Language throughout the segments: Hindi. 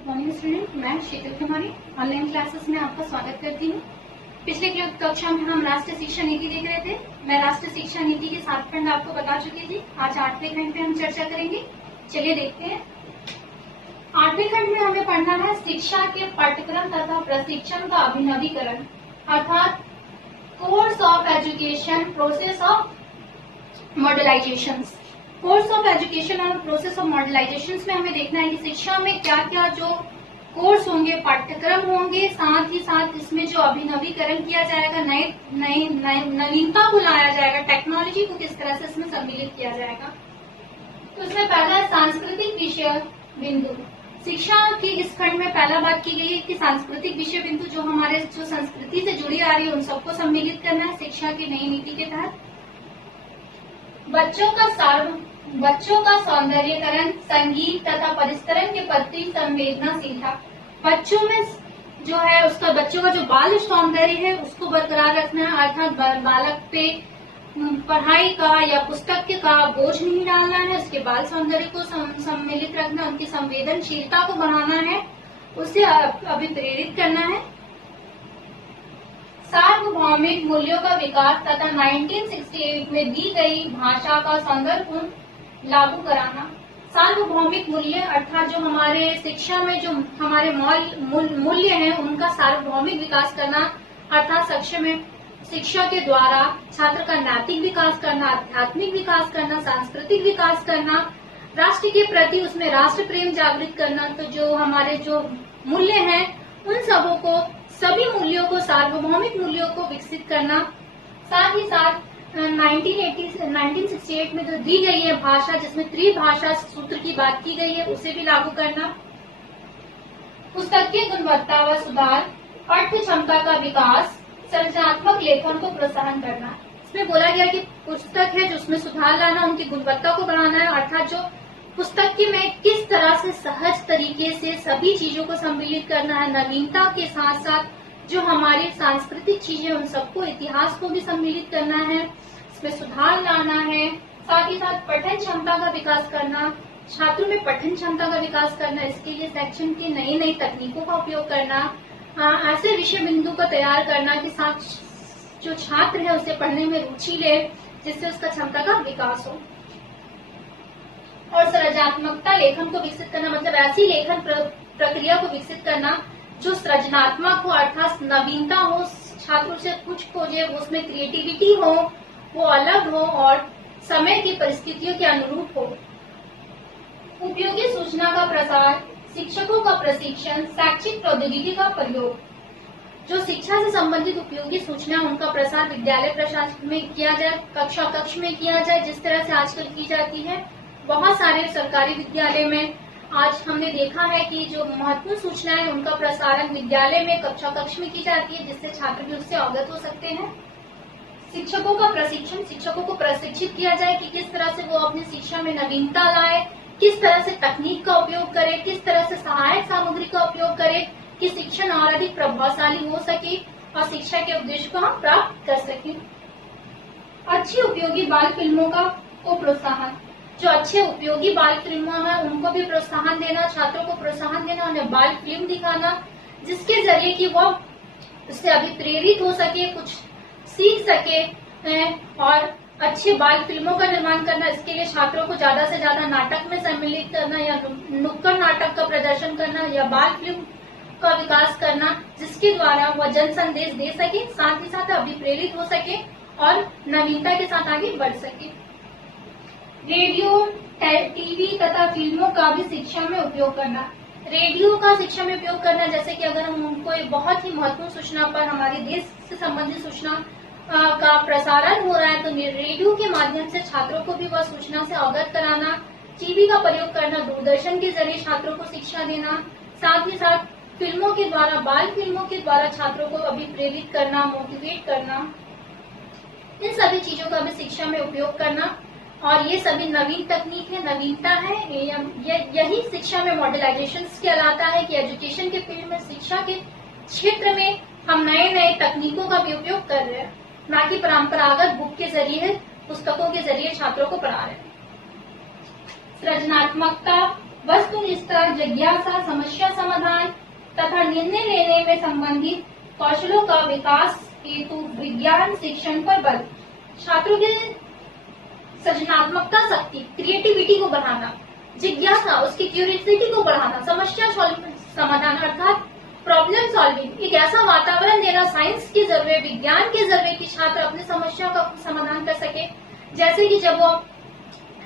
गुड मॉर्निंग स्टूडेंट, मैं शीतल कुमारी ऑनलाइन क्लासेस में आपका स्वागत करती हूँ। पिछले कक्षा में हम राष्ट्रीय शिक्षा नीति देख रहे थे। मैं राष्ट्रीय शिक्षा नीति के 7 खंड आपको बता चुकी थी। आज 8वें खंड पे हम चर्चा करेंगे। चलिए देखते हैं। 8वें खंड में हमें पढ़ना है शिक्षा के पाठ्यक्रम तथा प्रशिक्षण का अभिनवीकरण, अर्थात course of education, process of modernisation. Course of education और प्रोसेस ऑफ मॉडर्नाइजेशन में हमें देखना है कि शिक्षा में क्या क्या जो कोर्स होंगे, पाठ्यक्रम होंगे, साथ ही साथ इसमें जो अभिनवीकरण किया जाएगा, नई नवीनता को लाया जाएगा, टेक्नोलॉजी को किस तरह से इसमें सम्मिलित किया जाएगा। तो इसमें पहला है सांस्कृतिक विषय बिंदु। शिक्षा की इस खंड में पहला बात की गई है कि सांस्कृतिक विषय बिंदु जो हमारे जो संस्कृति से जुड़ी आ रही है उन सबको सम्मिलित करना है शिक्षा की नई नीति के तहत। बच्चों का सौंदर्यकरण, संगीत तथा परिस्तरण के प्रति संवेदनशीलता। बच्चों में जो है उसका बच्चों का जो बाल सौंदर्य है उसको बरकरार रखना है, अर्थात बालक पे पढ़ाई का या पुस्तक का बोझ नहीं डालना है, उसके बाल सौंदर्य को सम्मिलित रखना, उनकी संवेदनशीलता को बढ़ाना है, उसे अभिप्रेरित करना है। सार्वभौमिक मूल्यों का विकास तथा 1968 में दी गई भाषा का संदर्भ लागू कराना। सार्वभौमिक मूल्य अर्थात जो हमारे शिक्षा में जो हमारे मूल्य हैं उनका सार्वभौमिक विकास करना, अर्थात शिक्षा के द्वारा छात्र का नैतिक विकास करना, आध्यात्मिक विकास करना, सांस्कृतिक विकास करना, राष्ट्र के प्रति उसमें राष्ट्र प्रेम जागृत करना। तो जो हमारे जो मूल्य हैं उन सभी मूल्यों को, सार्वभौमिक मूल्यों को विकसित करना। साथ ही साथ 1968 में जो दी गई है भाषा, जिसमें त्रिभाषा सूत्र की बात की गई है, उसे भी लागू करना। पुस्तक की गुणवत्ता व सुधार, पाठ्य क्षमता का विकास, सृजनात्मक लेखन को प्रोत्साहन करना। इसमें बोला गया कि पुस्तक है जो उसमें सुधार लाना, उनकी गुणवत्ता को बढ़ाना है, अर्थात जो पुस्तक की में किस तरह से सहज तरीके से सभी चीजों को सम्मिलित करना है, नवीनता के साथ साथ जो हमारी सांस्कृतिक चीजें उन सबको, इतिहास को भी सम्मिलित करना है, इसमें सुधार लाना है। साथ ही साथ पठन क्षमता का विकास करना, छात्रों में पठन क्षमता का विकास करना, इसके लिए शैक्षण की नई नई तकनीकों का उपयोग करना, ऐसे विषय बिंदु को तैयार करना कि साथ जो छात्र है उसे पढ़ने में रुचि ले, जिससे उसका क्षमता का विकास हो। और सृजनात्मकता लेखन को विकसित करना, मतलब ऐसी लेखन प्रक्रिया को विकसित करना जो सृजनात्मक हो, अर्थात नवीनता हो, छात्रों से कुछ खोजे, उसमें क्रिएटिविटी हो, वो अलग हो और समय की परिस्थितियों के अनुरूप हो। उपयोगी सूचना का प्रसार, शिक्षकों का प्रशिक्षण, शैक्षिक प्रौद्योगिकी का प्रयोग। जो शिक्षा से संबंधित उपयोगी सूचना उनका प्रसार विद्यालय प्रशासन में किया जाए, कक्षा कक्ष में किया जाए, जिस तरह से आजकल की जाती है। बहुत सारे सरकारी विद्यालय में आज हमने देखा है कि जो महत्वपूर्ण सूचनाएं उनका प्रसारण विद्यालय में कक्षा कक्ष में की जाती है, जिससे छात्र भी उससे अवगत हो सकते हैं। शिक्षकों का प्रशिक्षण, शिक्षकों को प्रशिक्षित किया जाए कि किस तरह से वो अपनी शिक्षा में नवीनता लाए, किस तरह से तकनीक का उपयोग करे, किस तरह से सहायक सामग्री का उपयोग करे कि शिक्षण और अधिक प्रभावशाली हो सके और शिक्षा के उद्देश्य को हम प्राप्त कर सकें। अच्छी उपयोगी बाल फिल्मों को प्रोत्साहन, जो अच्छे उपयोगी बाल फिल्मों हैं उनको भी प्रोत्साहन देना, छात्रों को प्रोत्साहन देना, उन्हें बाल फिल्म दिखाना, जिसके जरिए कि वो उससे अभिप्रेरित हो सके, कुछ सीख सके और अच्छे बाल फिल्मों का निर्माण करना। इसके लिए छात्रों को ज्यादा से ज्यादा नाटक में सम्मिलित करना या नुक्कड़ नाटक का प्रदर्शन करना या बाल फिल्म का विकास करना, जिसके द्वारा वह जन संदेश दे सके, साथ ही साथ अभिप्रेरित हो सके और नवीनता के साथ आगे बढ़ सके। रेडियो, टीवी तथा फिल्मों का भी शिक्षा में उपयोग करना। रेडियो का शिक्षा में उपयोग करना, जैसे कि अगर हम उनको एक बहुत ही महत्वपूर्ण सूचना पर, हमारे देश से संबंधित सूचना का प्रसारण हो रहा है, तो रेडियो के माध्यम से छात्रों को भी वह सूचना से अवगत कराना। टीवी का प्रयोग करना, दूरदर्शन के जरिए छात्रों को शिक्षा देना, साथ ही साथ फिल्मों के द्वारा, बाल फिल्मों के द्वारा छात्रों को अभिप्रेरित करना, मोटिवेट करना, इन सभी चीजों का भी शिक्षा में उपयोग करना। और ये सभी नवीन तकनीक है, नवीनता है, यही शिक्षा में मॉडर्नाइजेशन कहलाता है कि एजुकेशन के फील्ड में, शिक्षा के क्षेत्र में हम नए नए तकनीकों का भी उपयोग कर रहे हैं, ना कि परंपरागत बुक के जरिए, पुस्तकों के जरिए छात्रों को पढ़ा रहे हैं। सृजनात्मकता वस्तुनिष्ठ जिज्ञासा, समस्या समाधान तथा निर्णय लेने में संबंधित कौशलों का विकास हेतु विज्ञान शिक्षण पर बल। छात्रों के सृजनात्मकता शक्ति, क्रिएटिविटी को बढ़ाना, जिज्ञासा, उसकी क्यूरियोसिटी को बढ़ाना, समस्या समाधान अर्थात प्रॉब्लम सॉल्विंग, एक ऐसा वातावरण देना साइंस के जरिए, विज्ञान के जरिए कि छात्र अपनी समस्या का समाधान कर सके। जैसे कि जब वो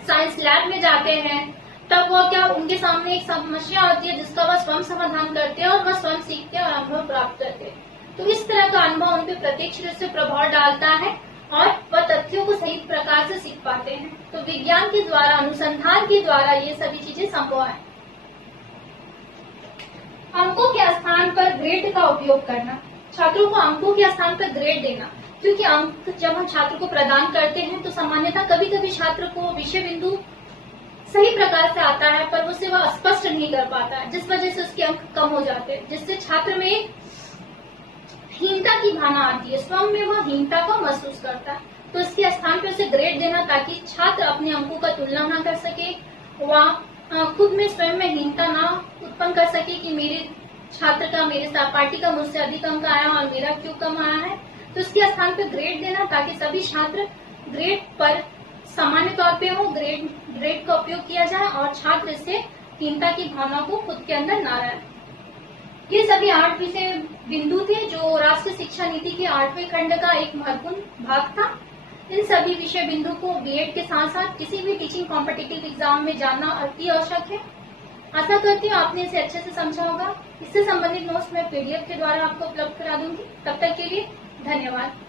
साइंस लैब में जाते हैं तब वो क्या उनके सामने एक समस्या होती है जिसका वह स्वयं समाधान करते हैं और वह स्वयं सीखते हैं और अनुभव प्राप्त करते हैं। तो इस तरह का अनुभव उन पर प्रत्यक्ष रूप से प्रभाव डालता है और वह तथ्यों को सही प्रकार से सीख पाते हैं। तो विज्ञान के द्वारा, अनुसंधान के द्वारा ये सभी चीजें संभव है। अंकों के स्थान पर ग्रेड का उपयोग करना, छात्रों को अंकों के स्थान पर ग्रेड देना, क्योंकि अंक जब हम छात्र को प्रदान करते हैं तो सामान्यतः कभी कभी छात्र को विषय बिंदु सही प्रकार से आता है पर उसे वह स्पष्ट नहीं कर पाता है, जिस वजह से उसके अंक कम हो जाते हैं, जिससे छात्र में हीनता की भावना आती है, स्वयं में वह हीनता को महसूस करता है। तो इसके स्थान पर उसे ग्रेड देना ताकि छात्र अपने अंकों का तुलना ना कर सके, वह खुद में स्वयं में हीनता ना उत्पन्न कर सके कि मेरे छात्र का, मेरे सहपाठी का मुझसे अधिक अंक आया और मेरा क्यों कम आया है। तो इसके स्थान पर ग्रेड देना ताकि सभी छात्र ग्रेड पर सामान्य तौर पे हो, ग्रेड का उपयोग किया जाए और छात्र इससे हीनता की भावना को खुद के अंदर ना रहे। ये सभी 8 विषय बिंदु थे जो राष्ट्रीय शिक्षा नीति के 8वें खंड का एक महत्वपूर्ण भाग था। इन सभी विषय बिंदु को बीएड के साथ साथ किसी भी टीचिंग कॉम्पिटिटिव एग्जाम में जानना अति आवश्यक है। आशा करती हूँ आपने इसे अच्छे से समझा होगा। इससे संबंधित नोट्स मैं पीडीएफ के द्वारा आपको उपलब्ध करा दूंगी। तब तक के लिए धन्यवाद।